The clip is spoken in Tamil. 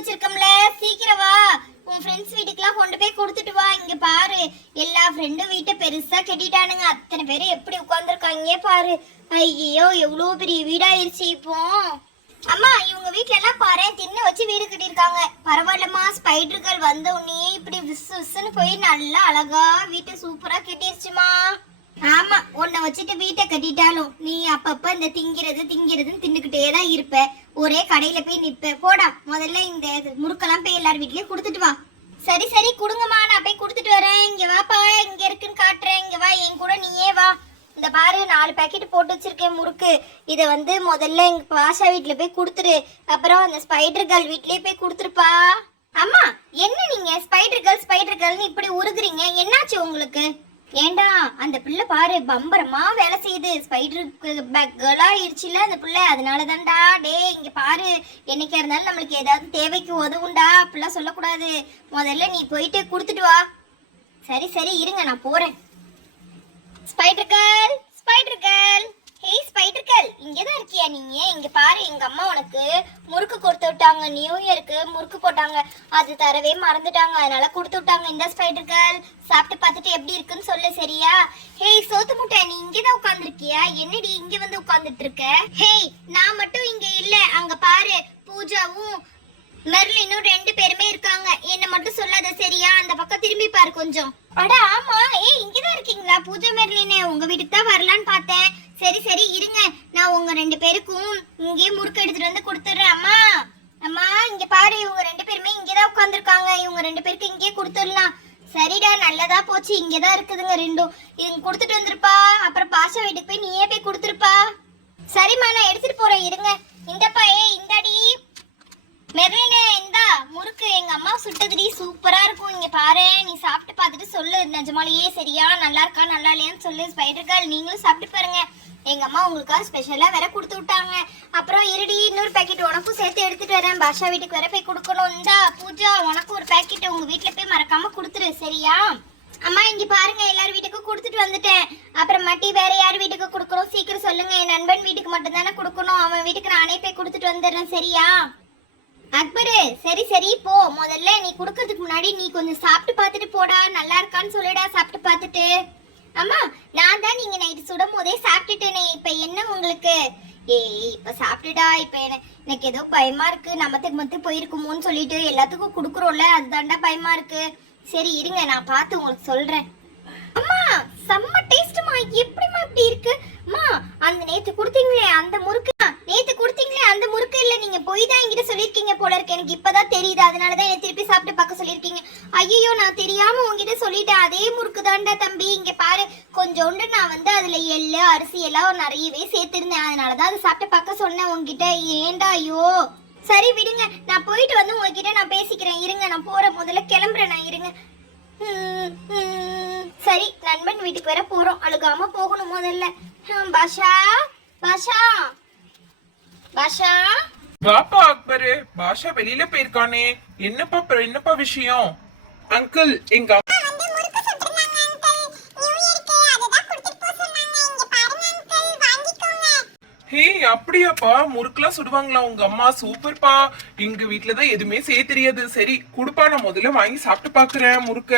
வச்சிருக்கோம்ல, சீக்கிரம் வா. உன் ஃப்ரெண்ட்ஸ் வீட்டுக்குலாம் கொண்டு போய் கொடுத்துட்டு வா. இங்க பாரு, எல்லா ஃப்ரெண்டும் வீட்டை பெருசா கட்டிட்டானுங்க. அத்தனை பேரும் எப்படி உட்கார்ந்துருக்காங்க பாரு. ஐயோ, எவ்வளவு பெரிய வீடாயிருச்சு இப்போ. அம்மா, இவங்க வீட்ல எல்லாம் பாரு, திண்ணை வச்சு வீடு கட்டியிருக்காங்க. பரவாயில்லம்மா, ஸ்பைடர்கள் வந்த உடனே இப்படி விசு விசுன்னு போய் நல்லா அழகா வீட்டை சூப்பரா கட்டிருச்சுமா. ஆமா, உன்னை வச்சுட்டு வீட்டை கட்டிட்டாலும் நீ அப்பப்ப இந்த திங்கிறதுன்னு தின்னுக்கிட்டே தான் இருப்ப. ஒரே கடையில போய் நிப்ப. போடா, முதல்ல இந்த முறுக்கெல்லாம் போய் எல்லார் வீட்லயும் கொடுத்துட்டு வா. சரி சரி, கொடுங்கம்மா, நான் போய் கொடுத்துட்டு வரேன். இங்க வாப்பா, இங்க இருக்குன்னு காட்டுறேன். இங்க வா, என் கூட நீயே வா. இந்த பாரு, 4 பேக்கெட் போட்டு வச்சிருக்கேன் முறுக்கு. இதை வந்து முதல்ல எங்க பாஷா வீட்டுல போய் கொடுத்துரு. அப்புறம் அந்த ஸ்பைடர் கேர்ள் வீட்லயே போய் கொடுத்துருப்பா. அம்மா, என்ன நீங்க ஸ்பைடர் கேர்ள்னு இப்படி உருகுறீங்க? என்னாச்சு உங்களுக்கு? ஏண்டா, அந்த பிள்ளை பாரு பம்பரமா வேலை செய்யுது. ஸ்பைடர் கேர்ளா ஆயிடுச்சுல அந்த பிள்ளை, அதனாலதான்டா. டே, இங்க பாரு, என்னைக்கா இருந்தாலும் நம்மளுக்கு ஏதாவது தேவைக்கு உதவுண்டா. அப்படிலாம் சொல்லக்கூடாது. முதல்ல நீ போயிட்டு கொடுத்துட்டு வா. சரி சரி, இருங்க, நான் போறேன். Spider girl, hey spider girl, இங்கதான் இருக்கியா நீங்க? இங்க பாரு, எங்க அம்மா உனக்கு முறுக்கு கொடுத்து விட்டாங்க. நியூ இயருக்கு முறுக்கு போட்டாங்க, அது தரவே மறந்துட்டாங்க, அதனால கொடுத்து விட்டாங்க. இந்த ஸ்பைடர் கேர்ள், சாப்பிட்டு பார்த்துட்டு எப்படி இருக்குன்னு சொல்லு, சரியா? ஹேய் சோத்து முட்டை, நீ இங்கதான் உட்கார்ந்துருக்கியா? என்னடி இங்க வந்து உட்கார்ந்துட்டு இருக்க? ஹேய், நான் மட்டும் இங்க இல்ல, அங்க பாரு, பூஜாவும் மெர்லினும் 2 பேருமே இருக்காங்க. என்ன மட்டும் சொல்லாத, சரியா? அந்த பக்கம் திரும்பி பாரு கொஞ்சம். அட ஆமா, இங்கதான் இருக்கீங்களா பூஜா மெர்லினே? உங்க வீட்டுக்கு தான் வரலான்னு பார்த்தேன். சரி சரி, இருங்க, நான் உங்க 2 பேருக்கும் இங்கேயே முறுக்கு எடுத்துட்டு வந்து கொடுத்துடுறேன். அம்மா அம்மா, இங்க பாரு, இவங்க 2 பேருமே இங்கதான் உட்கார்ந்துருக்காங்க. இவங்க 2 பேருக்கு இங்கேயே கொடுத்துடலாம். சரிடா, நல்லதா போச்சு. இங்கதான் இருக்குதுங்க 2ம். இதுங்க கொடுத்துட்டு வந்துருப்பா. அப்புறம் பாஷா வீட்டுக்கு போய் நீயே போய் கொடுத்துருப்பா. சரிம்மா, நான் எடுத்துட்டு போறேன், இருங்க. இந்தப்பா, இந்தாடி மெர்லினே, இந்தா முறுக்கு எங்க அம்மா சுட்டதுடி, சூப்பரா இருக்கும். இங்க பாரு, நீ சாப்பிட்டு பார்த்துட்டு சொல்லு, நிஜமாலேயே சரியா நல்லா இருக்கா நல்லா இல்லையான்னு சொல்லு. ஸ்பைடர் கேர்ள், நீங்களும் சாப்பிட்டு பாருங்க. எங்க அம்மா உங்களுக்காக ஸ்பெஷலா வேற கொடுத்து விட்டாங்க. அப்புறம் இருடி, இன்னொரு பேக்கெட் உனக்கும் சேர்த்து எடுத்துட்டு வரேன். பாஷா வீட்டுக்கு வேற போய் கொடுக்கணும். இந்தா பூஜா, உனக்கு ஒரு பேக்கெட் உங்க வீட்டுல போய் மறக்காம கொடுத்துரு, சரியா? அம்மா, இங்க பாருங்க, எல்லார் வீட்டுக்கும் கொடுத்துட்டு வந்துட்டேன். அப்புறம் மட்டி வேற யார் வீட்டுக்கு கொடுக்கணும் சீக்கிரம் சொல்லுங்க. என் நண்பன் வீட்டுக்கு மட்டும் தானே கொடுக்கணும். அவன் வீட்டுக்கு நானே போய் கொடுத்துட்டு வந்துடுறேன், சரியா? அக்பரு, சரி சரி, போ. முதல்ல நீ குடுக்கறதுக்கு முன்னாடி நீ கொஞ்சம் சாப்பிட்டு பார்த்துட்டு போடா. நல்லா இருக்கான்னு சொல்லுடா சாப்பிட்டு பார்த்துட்டு. அம்மா, நான் தான் நீங்க நைட்டு சுடும் போதே சாப்பிட்டுட்டேனே. இப்ப என்ன உங்களுக்கு? இப்ப சாப்பிட்டுடா. இப்ப எனக்கு ஏதோ பயமா இருக்கு, நமத்துக்கு போயிருக்குமோன்னு சொல்லிட்டு எல்லாத்துக்கும் குடுக்குறோம்ல, அதுதான்டா பயமா இருக்கு. சரி இருங்க, நான் பார்த்து உங்களுக்கு சொல்றேன். அம்மா, செம்ம டேஸ்ட்மா. எப்படிமா இப்படி இருக்கு? அம்மா, அந்த நேத்து கொடுத்தீங்களே அந்த முறுக்கு, அந்த முறுக்கு இல்ல, நீங்க போய் தான் என்கிட்ட சொல்லிருக்கீங்க போல இருக்கு. எனக்கு இப்பதான் தெரியுது, அதனாலதான் என்ன திருப்பி சாப்பிட்டு பார்க்க சொல்லிருக்கீங்க. ஐயோ, நான் தெரியாம உங்ககிட்ட சொல்லிட்டேன். அதே முறுக்கு தான்டா தம்பி. இங்க பாரு, கொஞ்சோண்டு நான் வந்து அதுல எள்ளு அரிசி எல்லாம் நிறையவே சேர்த்திருந்தேன், அதனாலதான் அதை சாப்பிட்டு பார்க்க சொன்னேன் உங்ககிட்ட. ஏண்டா? ஐயோ சரி விடுங்க, நான் போயிட்டு வந்து உங்ககிட்ட நான் பேசிக்கிறேன். இருங்க, நான் போறேன், முதல்ல கிளம்புறேன் நான். இருங்க. சரி, நண்பன் வீட்டுக்கு வேற போறோம், அழுகாம போகணும் முதல்ல. பாஷா, பாஷா, பாஷா. வாப்பா அக்பரு, பாஷா வெளியில போயிருக்கானே. என்னப்பா விஷயம்? அங்கிள், எங்க ஹே, அப்படியாப்பா? முறுக்குலாம் சுடுவாங்களா உங்க அம்மா? சூப்பர்ப்பா. எங்க வீட்டுலதான் எதுவுமே செய்ய தெரியாது. சரி குடுப்பா, நான் முதல்ல வாங்கி சாப்பிட்டு பாக்குறேன் முறுக்க.